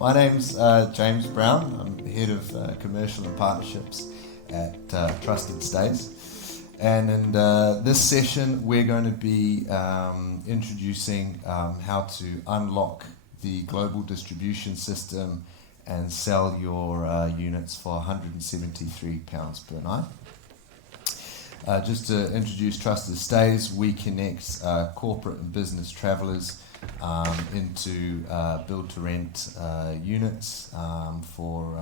My name's James Brown. I'm Head of Commercial and Partnerships at TrustedStays. And in this session, we're going to be introducing how to unlock the global distribution system and sell your units for £173 per night. Just to introduce TrustedStays, we connect corporate and business travellers into build-to-rent units for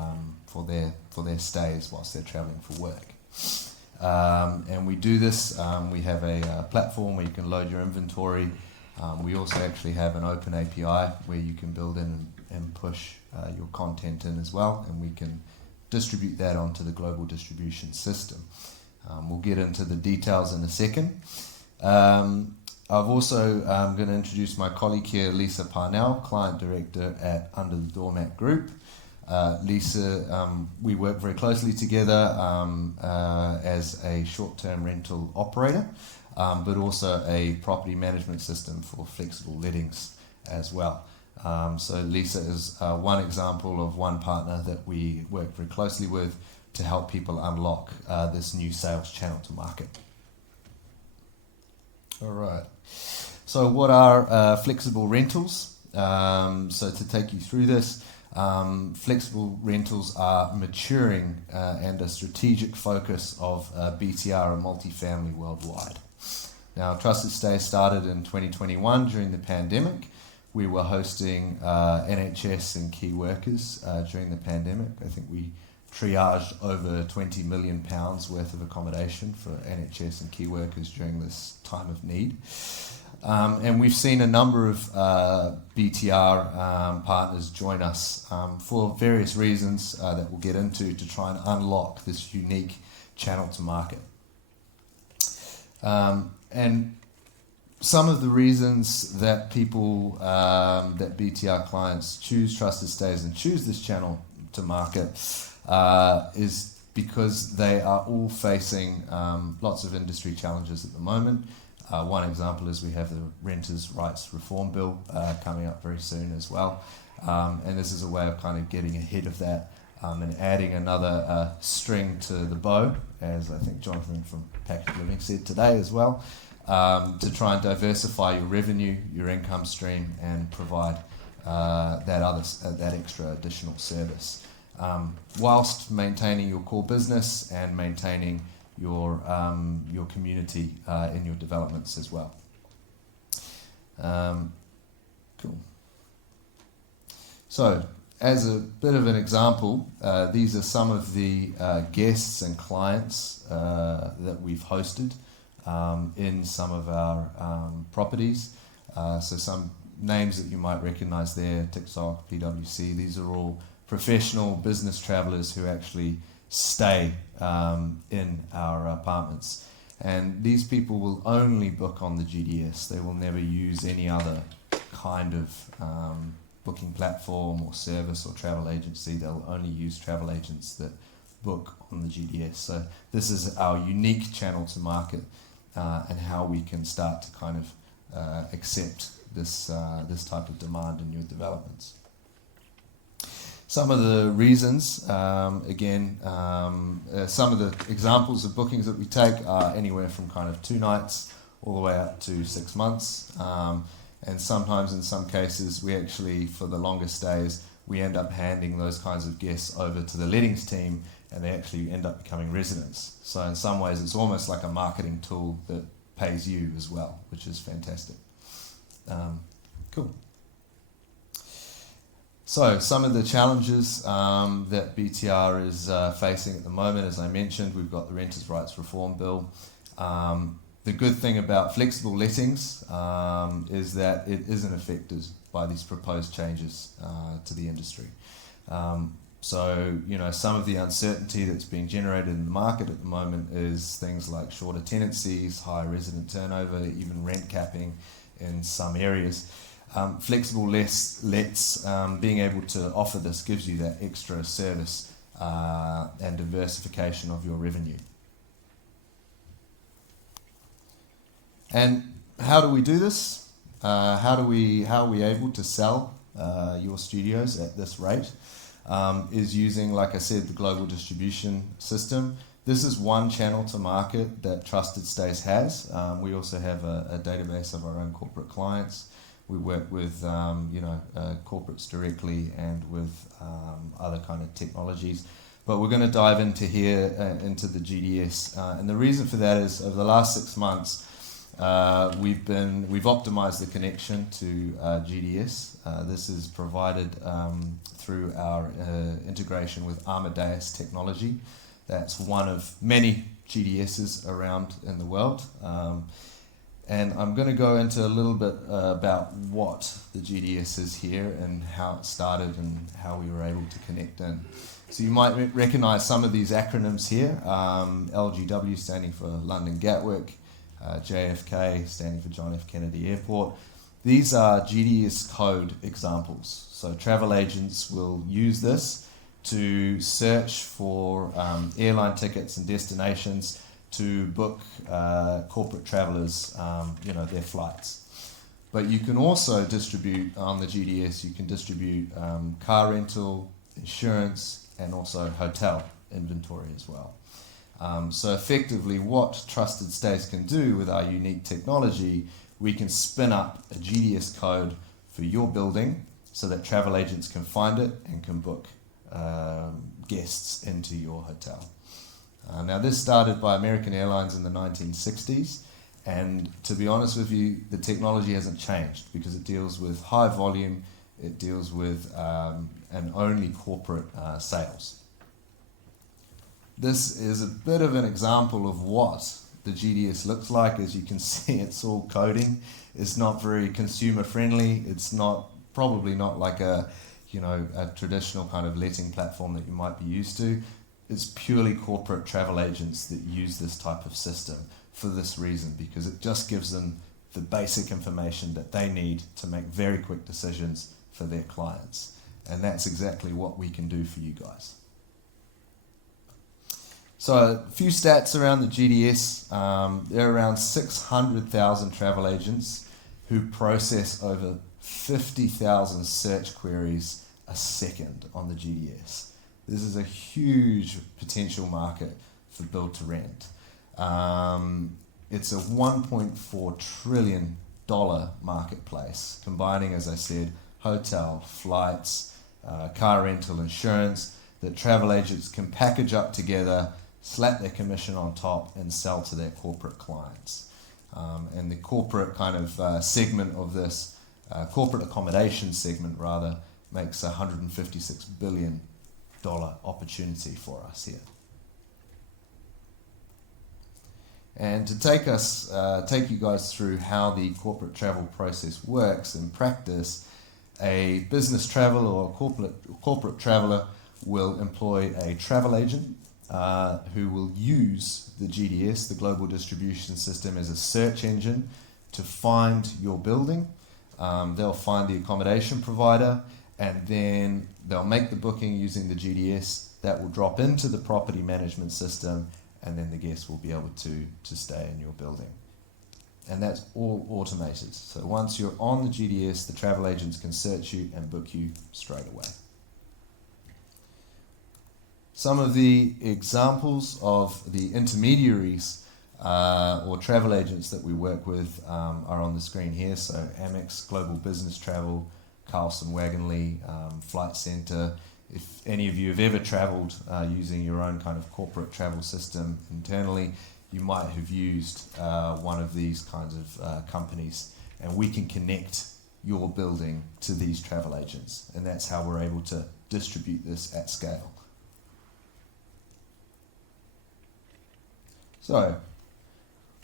their stays whilst they're travelling for work. And we do this. We have a platform where you can load your inventory. We also actually have an open API where you can build in and push your content in as well, and we can distribute that onto the global distribution system. We'll get into the details in a second. I've also going to introduce my colleague here, Lisa Parnell, Client Director at Under the Doormat Group. Lisa, we work very closely together as a short-term rental operator, but also a property management system for flexible lettings as well. So Lisa is one example of one partner that we work very closely with to help people unlock this new sales channel to market. All right. So what are flexible rentals? So to take you through this, flexible rentals are maturing and a strategic focus of BTR and multifamily worldwide. Now, TrustedStays started in 2021 during the pandemic. We were hosting NHS and key workers during the pandemic. I think we triaged over £20 million worth of accommodation for NHS and key workers during this time of need. And we've seen a number of BTR partners join us for various reasons that we'll get into to try and unlock this unique channel to market. And some of the reasons that people, that BTR clients choose TrustedStays and choose this channel to market is because they are all facing lots of industry challenges at the moment. One example is we have the Renters' Rights Reform Bill coming up very soon as well. And this is a way of kind of getting ahead of that and adding another string to the bow, as I think Jonathan from Package Living said today as well, to try and diversify your revenue, your income stream, and provide that extra additional service, whilst maintaining your core business and maintaining your community in your developments as well. Cool. So, as a bit of an example, these are some of the guests and clients that we've hosted in some of our properties. So some names that you might recognize there: TikTok, PwC. These are all professional business travelers who actually stay in our apartments. And these people will only book on the GDS. They will never use any other kind of booking platform or service or travel agency. They'll only use travel agents that book on the GDS. So this is our unique channel to market and how we can start to kind of accept this type of demand in your developments. Some of the reasons, some of the examples of bookings that we take are anywhere from kind of 2 nights all the way up to 6 months. And sometimes in some cases, we actually, for the longest stays, we end up handing those kinds of guests over to the lettings team, and they actually end up becoming residents. So in some ways, it's almost like a marketing tool that pays you as well, which is fantastic. Cool. So some of the challenges that BTR is facing at the moment, as I mentioned, we've got the Renters' Rights Reform Bill. The good thing about flexible lettings is that it isn't affected by these proposed changes to the industry. So, some of the uncertainty that's being generated in the market at the moment is things like shorter tenancies, higher resident turnover, even rent capping in some areas. Flexible lets being able to offer this gives you that extra service and diversification of your revenue. And how do we do this? How are we able to sell your studios at this rate is using, like I said, the global distribution system. This is one channel to market that TrustedStays has. We also have a database of our own corporate clients. We work with corporates directly and with other kind of technologies. But we're going to dive into into the GDS. And the reason for that is over the last 6 months, we've optimized the connection to GDS. This is provided through our integration with Amadeus technology. That's one of many GDSs around in the world. And I'm going to go into a little bit about what the GDS is here and how it started and how we were able to connect in. So you might recognize some of these acronyms here. LGW standing for London Gatwick, JFK standing for John F. Kennedy Airport. These are GDS code examples. So travel agents will use this to search for airline tickets and destinations to book corporate travelers, their flights. But you can also distribute on the GDS, you can distribute car rental, insurance, and also hotel inventory as well. So effectively what TrustedStays can do with our unique technology, we can spin up a GDS code for your building so that travel agents can find it and can book guests into your hotel. Now this started by American Airlines in the 1960s, and to be honest with you, the technology hasn't changed because it deals with high volume, it deals with and only corporate sales. This is a bit of an example of what the GDS looks like. As you can see, it's all coding. It's not very consumer friendly. It's probably not like a traditional kind of letting platform that you might be used to. It's purely corporate travel agents that use this type of system for this reason, because it just gives them the basic information that they need to make very quick decisions for their clients. And that's exactly what we can do for you guys. So a few stats around the GDS. There are around 600,000 travel agents who process over 50,000 search queries a second on the GDS. This is a huge potential market for build to rent. It's a $1.4 trillion marketplace, combining, as I said, hotel, flights, car rental, insurance, that travel agents can package up together, slap their commission on top, and sell to their corporate clients. And the corporate kind of segment of this, corporate accommodation segment rather, makes a $156 billion opportunity for us here. And to take you guys through how the corporate travel process works in practice, a business traveler or a corporate traveler will employ a travel agent who will use the GDS, the Global Distribution System, as a search engine to find your building. They'll find the accommodation provider, and then they'll make the booking using the GDS. That will drop into the property management system, and then the guest will be able to stay in your building. And that's all automated. So once you're on the GDS, the travel agents can search you and book you straight away. Some of the examples of the intermediaries or travel agents that we work with are on the screen here. So Amex Global Business Travel, Carlson Wagonly, Flight Centre. If any of you have ever travelled using your own kind of corporate travel system internally, you might have used one of these kinds of companies, and we can connect your building to these travel agents, and that's how we're able to distribute this at scale. So,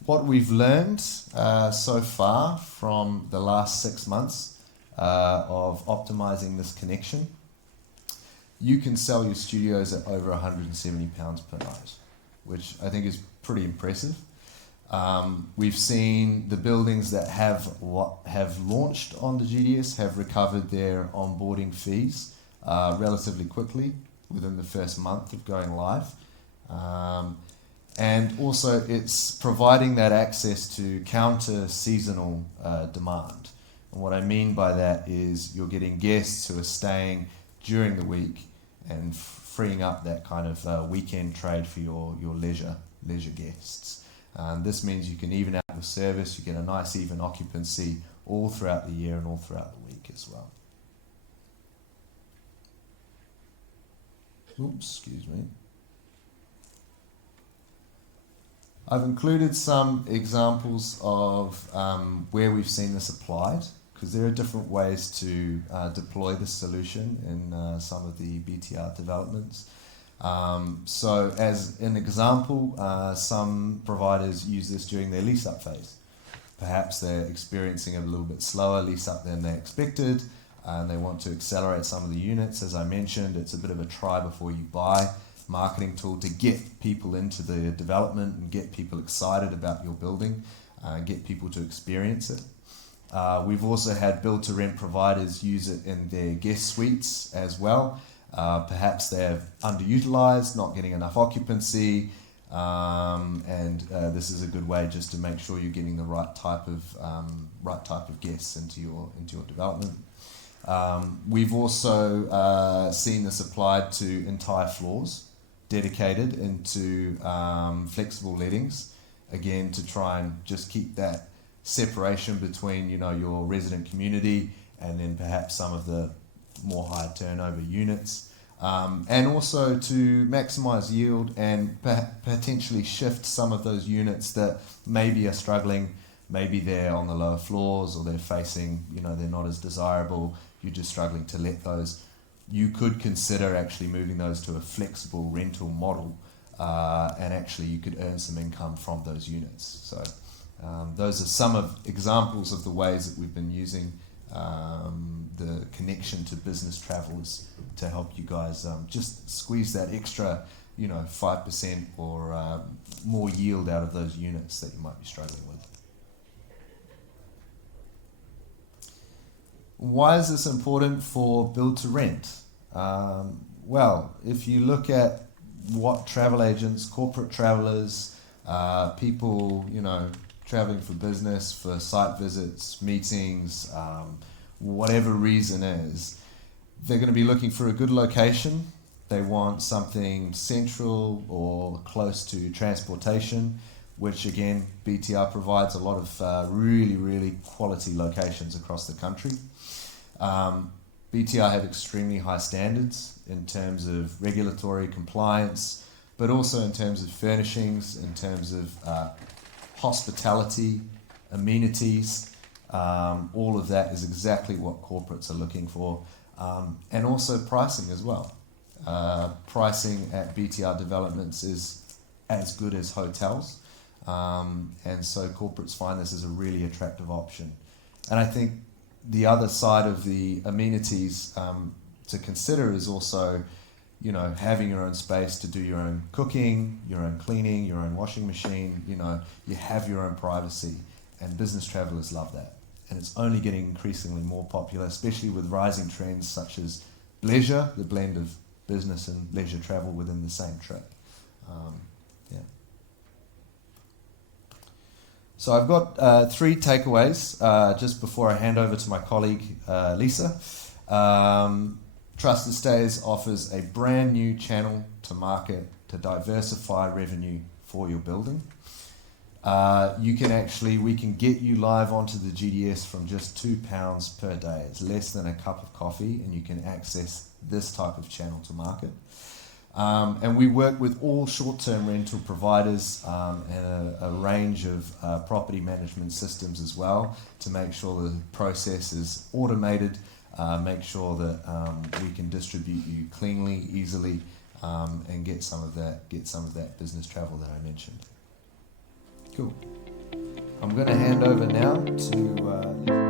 what we've learned so far from the last 6 months of optimizing this connection: you can sell your studios at over £170 per night, which I think is pretty impressive. We've seen the buildings that have launched on the GDS have recovered their onboarding fees relatively quickly within the first month of going live. And also it's providing that access to counter seasonal demand. And what I mean by that is you're getting guests who are staying during the week and freeing up that kind of weekend trade for your leisure guests. This means you can even out your service, you get a nice even occupancy all throughout the year and all throughout the week as well. Oops, excuse me. I've included some examples of where we've seen this applied, because there are different ways to deploy this solution in some of the BTR developments. So as an example, some providers use this during their lease-up phase. Perhaps they're experiencing a little bit slower lease-up than they expected, and they want to accelerate some of the units. As I mentioned, it's a bit of a try before you buy marketing tool to get people into the development and get people excited about your building, get people to experience it. We've also had build-to-rent providers use it in their guest suites as well. Perhaps they're underutilized, not getting enough occupancy, and this is a good way just to make sure you're getting the right type of guests into your development. We've also seen this applied to entire floors, dedicated into flexible lettings, again to try and just keep that separation between your resident community and then perhaps some of the more high turnover units, and also to maximize yield and potentially shift some of those units that maybe are struggling. Maybe they're on the lower floors or they're facing, they're not as desirable. You're just struggling to let those. You could consider actually moving those to a flexible rental model, and actually you could earn some income from those units. So those are some of examples of the ways that we've been using the connection to business travelers to help you guys just squeeze that extra 5% or more yield out of those units that you might be struggling with. Why is this important for build to rent? Well, if you look at what travel agents, corporate travelers, people, traveling for business, for site visits, meetings, whatever reason is, they're going to be looking for a good location. They want something central or close to transportation, which again, BTR provides a lot of really, really quality locations across the country. BTR have extremely high standards in terms of regulatory compliance, but also in terms of furnishings, in terms of hospitality, amenities. All of that is exactly what corporates are looking for, and also pricing as well. Pricing at BTR developments is as good as hotels, and so corporates find this as a really attractive option. And I think the other side of the amenities to consider is also, having your own space to do your own cooking, your own cleaning, your own washing machine. You have your own privacy, and business travelers love that. And it's only getting increasingly more popular, especially with rising trends such as leisure, the blend of business and leisure travel within the same trip. So I've got 3 takeaways just before I hand over to my colleague Lisa. TrustedStays offers a brand new channel to market to diversify revenue for your building. We can get you live onto the GDS from just £2 per day. It's less than a cup of coffee, and you can access this type of channel to market. And we work with all short-term rental providers and a range of property management systems as well to make sure the process is automated, make sure that we can distribute you cleanly, easily, and get some of that business travel that I mentioned. Cool. I'm going to hand over now to